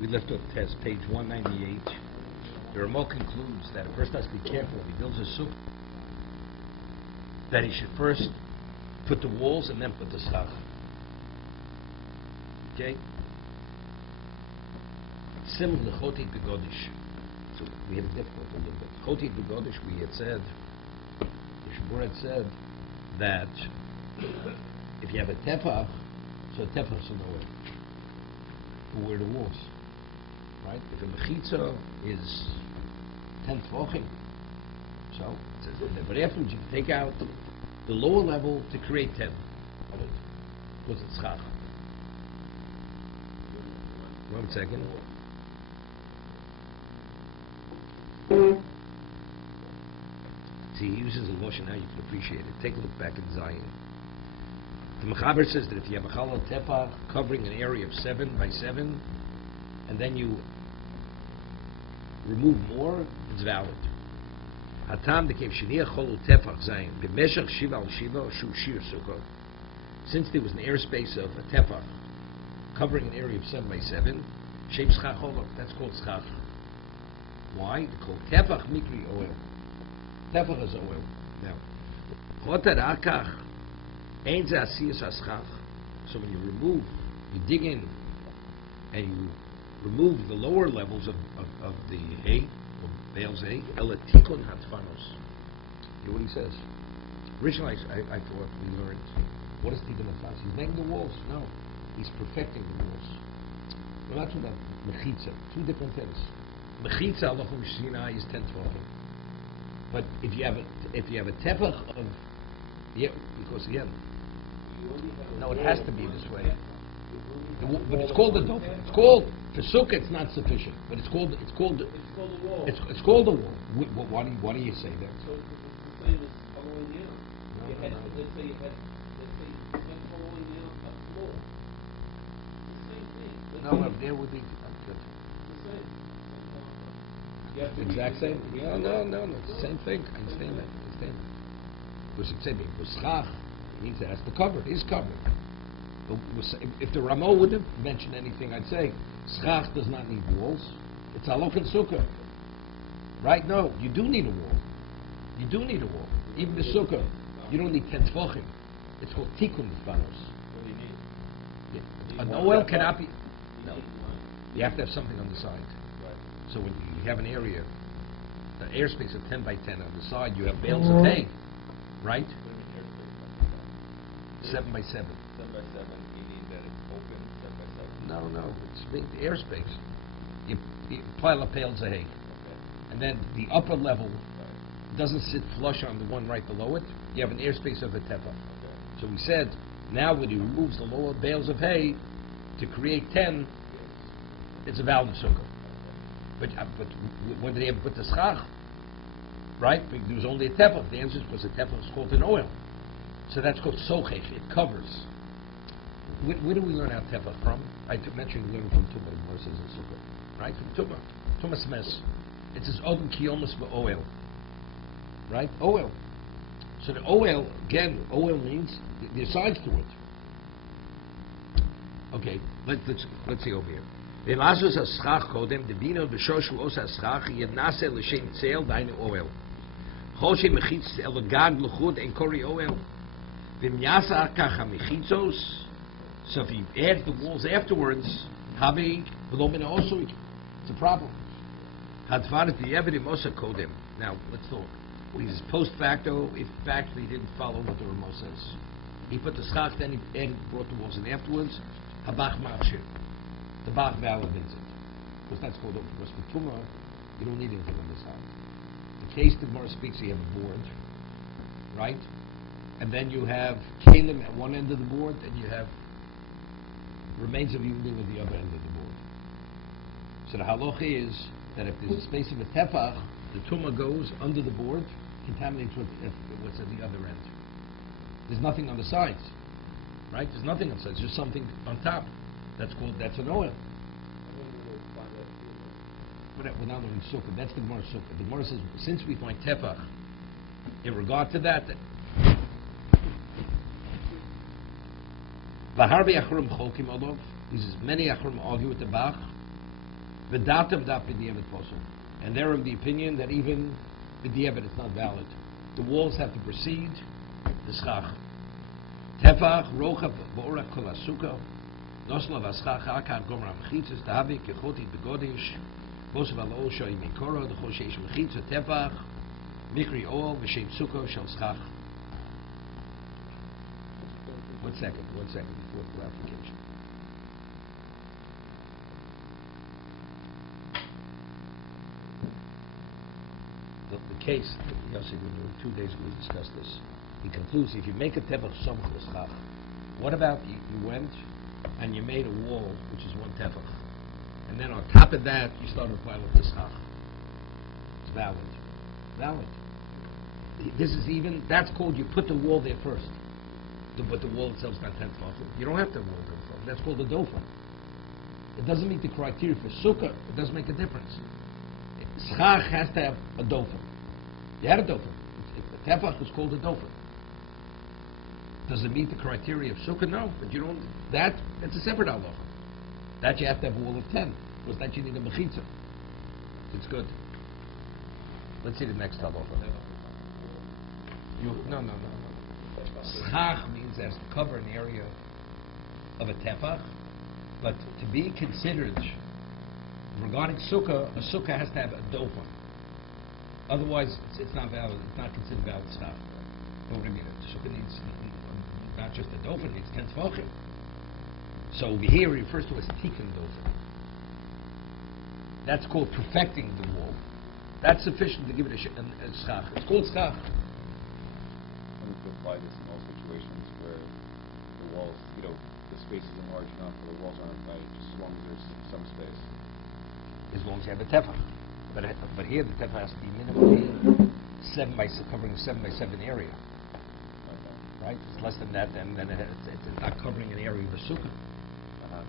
We left off test, page 198. The Ramah concludes that a person has to be careful if he builds a sukkah, that he should first put the walls and then put the schach. Okay? Similar to Choti Begodish. So we have a difficulty a little bit. Choti Begodish, we had said, the Shabur had said that if you have a tefach, so a tefach is nowhere. Where are the walls? Right? If a mechitza is 10 tefachim, so but afterwards you can take out the lower level to create 10. Because it's schach. 1 second. See, he uses a lotion now, you can appreciate it. Take a look back at Zion. The Mechaber says that if you have a chalal tefach covering an area of 7 by 7, and then you remove more, it's valid. Hatam dekev sheniach chalal tefach zayin b'meshach shiva al shiva shu shir sukkah. Since there was an airspace of a tefach covering an area of 7 by 7, shem schach olav, that's called schach. Why? They call tefach mikri oil. Tefach is oil. Now, chotar akach ein ze asiyas aschach. So when you remove, you dig in, and you remove the lower levels of the hay, of bale's hay, ela tikun hatfanos. Hear what he says. Originally, I thought we learned, what is tikun hatfanos? He's making the walls. No, he's perfecting the walls. We're not talking about mechitza. Two different things. Mechitza alachum Sinai is 10 tefachim. But if you have a tefach of, yeah, because again, no, it has to be this way. But it's called the dofa. It's called for sukkah. It's not sufficient, but it's called the wall. It's called the wall. Why do you say that? So it's the same as following down. Let's say you had following down a floor. The same thing. No, up there would be. Exact same? No. It's the same thing. I understand that. Because it said because schach means it has to cover. It is covered. If the Ramah wouldn't have mentioned anything, I'd say schach does not need walls. It's halach and sukkah. Right? No, you do need a wall. You do need a wall. Even the sukkah, you don't need 10 tefachim. It's called tikkun tefachos. An oil cannot be. No. You have to have something on the side. So when you have an area, an airspace of 10 by 10 on the side, you have bales of hay, right? 7 by 7. 7 by 7, meaning that it's open, 7 by 7? No, it's big airspace. You pile up bales of hay. Okay. And then the upper level doesn't sit flush on the one right below it. You have an airspace of a tefa. Okay. So we said, now when he removes the lower bales of hay to create 10, it's a valid sukkah. But when did they ever put the schach? Right? There was only a tefach. The answer is because the tefach is called an oil. So that's called sochech. It covers. Where do we learn our tefach from? I mentioned we learn from Tumah. The Gemara says in Sukkah. Right? From Tumah. Tumah Smes. It says Odom Kiyomas Oil. Right? Oil. So the oil, again, oil means there's sides to it. Okay, let's see over here. V'mazus haschach kodem debino b'shoshu os haschach yednase l'shem tzel dainu oil. Choshe mechitz elagad l'chud en kori oil. V'myasa kach hamechitzos. So if you add the walls afterwards, habi v'lo min also it's a problem. Hadvaret v'yevedim osa kodem. Now let's talk. Well, he's post facto. If factually he didn't follow what the Ramah says, he put the schach, then he brought the walls in afterwards. Habach ma'achshir. The Bach validates it. Because that's called open. Because for Tumah, you don't need anything on the side. In case the Gemara speaks, you have a board, right? And then you have kalim at one end of the board, and you have remains of yuvim at the other end of the board. So the halacha is that if there's a space of a tefach, the Tumah goes under the board, contaminates what's at the other end. There's nothing on the sides, right? There's nothing on the sides. There's just something on top. That's an oil. We're not learning sukkah. That's the Gemara sukkah. The Gemara says, since we find tefach, in regard to that, He says, many Achrim argue with the Bach, V'datam daf b'diavad posel. And they're of the opinion that even b'diavad is not valid. The walls have to precede the schach. Tefach, rochav, v'orach kol hasuka, nosla v'aschach, akad gomra mechitzes, dahavik, yechoti b'godish, bosav al-ol shoy mikoro, d'chol sheish mechitza, tefach, mikri ol, v'shem suko, shel schach. 1 second, before clarification. The case, Yossi, 2 days ago we discussed this. He concludes, if you make a tefach somch l'schach, what about you went and you made a wall which is 1 tefach, and then on top of that you started applying with l'schach? It's valid. This is even, that's called, you put the wall there first. But the wall itself is not 10 tefachim. You don't have to have a wall there itself. That's called a dofen. It doesn't meet the criteria for sukkah. It doesn't make a difference. Schach has to have a dofen. You had a dofen. The tefach is called a dofen. Does it meet the criteria of sukkah? No. But you don't, it's a separate halacha. That you have to have a wall of 10. Because that you need a mechitza. It's good. Let's see the next halacha. No. Schach means it has to cover an area of a tefach, but to be considered, regarding sukkah, a sukkah has to have a dofen. Otherwise, it's not valid. It's not considered valid schach. What do you mean? A sukkah needs not just a dofen; it needs 10 tefachim. So over here, he refers to as tikkun dofen. That's called perfecting the wall. That's sufficient to give it a schach. It's called schach. To apply this in all situations where the walls, the space isn't large enough or the walls aren't tight, just as long as there's some space. As long as you have a tefach. But here the tefach has to be minimally covering a 7 by 7 area. Okay. Right? If it's less than that, then it's not covering an area of a sukkah.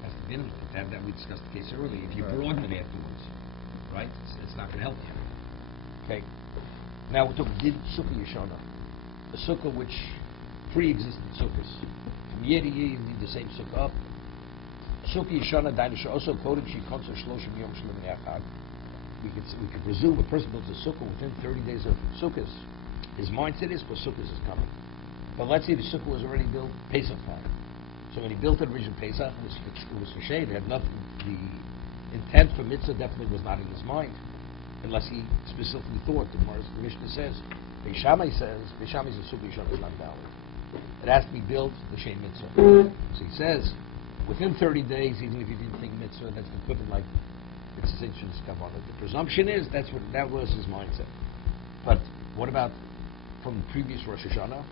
That's the minimum. That we discussed the case earlier. If you broaden it afterwards, right? It's not going to help you. Okay. Now we're talking did sukkah yeshana. A sukkah which pre-existed sukkahs. From year to year you need the same sukkah up. Sukkah yeshana dainish also quoted she comes to shloshim yom shalom ne'achad. We could presume a person builds a sukkah within 30 days of sukkahs. His mindset is because sukkahs is coming. But let's say the sukkah was already built Pesach time. So when he built it original Pesach, it was for shade. It had nothing. The intent for mitzvah definitely was not in his mind, unless he specifically thought. The Mishnah says. Beis Shammai says, Beis Shammai says sukkah yeshana is not valid. It has to be built l'shem mitzvah. So he says, within 30 days, even if you didn't think mitzvah, that's the equivalent like it's a sin's kavanah. The presumption is that was his mindset. But what about from the previous Rosh Hashanah?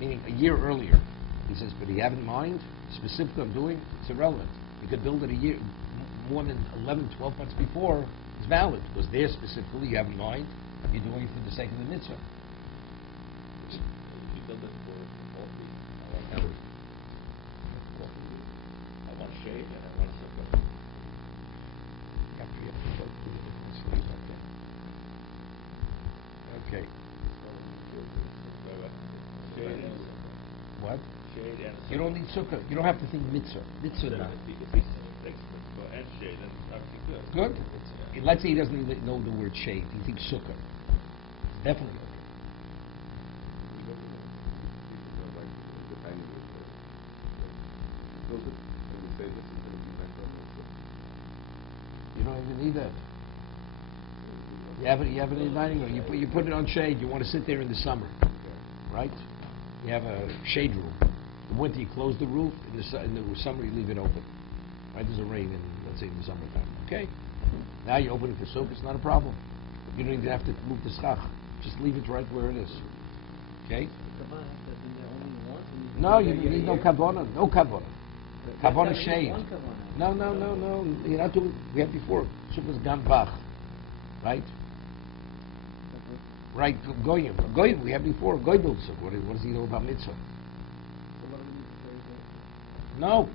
Meaning a year earlier. He says, but he have in mind, specifically I'm doing, it's irrelevant. You could build it a year, more than 11, 12 months before, it's valid. Because there specifically you have in mind, you're doing it for the sake of the mitzvah. You build it for both reasons. I want shade and I want sukkah. Okay. Shade and What? shade and You don't need sukkah. You don't have to think mitzvah. Mitzvah Then now. if he takes mitzvah and shade, then everything good. Good. Let's say he doesn't even know the word shade. He thinks sukkah. Definitely okay. You don't even need that. You have it in the dining room. You put it on shade. You want to sit there in the summer, right? You have a shade room. In winter you close the roof. In the summer you leave it open. Right? There's a rain in, let's say, in the summertime. Okay. Now you open it for sukkah. It's not a problem. You don't even have to move the schach. Just leave it right where it is. Okay. No, you need no kavana. No kavana. Kavana shade. No. You're not doing. We had before. Sukkah's gam vach. Right. Right. Goyim. We had before. Goy built sukkah. What does he know about mitzvah? No.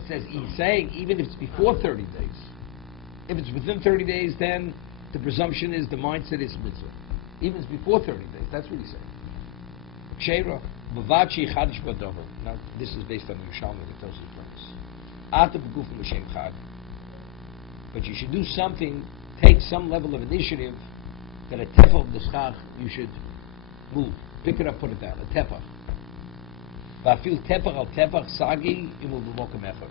It says he's saying even if it's before 30 days. If it's within 30 days, then the presumption is the mindset is mitzvah. Even if it's before 30 days. That's what he's saying. Sheira. Mavachi chadish b'dover. Now, this is based on the Yerushalmi that tells you the premise. Ata b'gufim l'shem chag. But you should do something, take some level of initiative that a tefach of the schach you should move. Pick it up, put it down. A tefach. Va'afil tefach al tefach sagi imu b'mokem echad.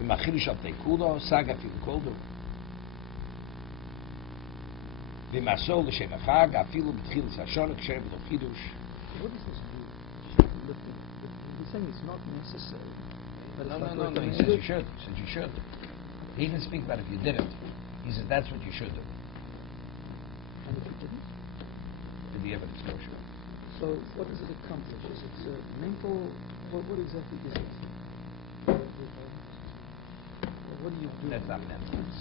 V'machilish al teikulo sag afil koldo. V'masol l'shem echag afilu b'tchilas hashon ksher b'tol chidush. What does this do? He's saying it's not necessary. But it's like No. He says you should. He says you should. He didn't speak about if you didn't. He says that's what you should do. And if you didn't? To the evidence kosher. So what does it accomplish? Is it mental? What exactly is it? What do you do? That's not mental. It's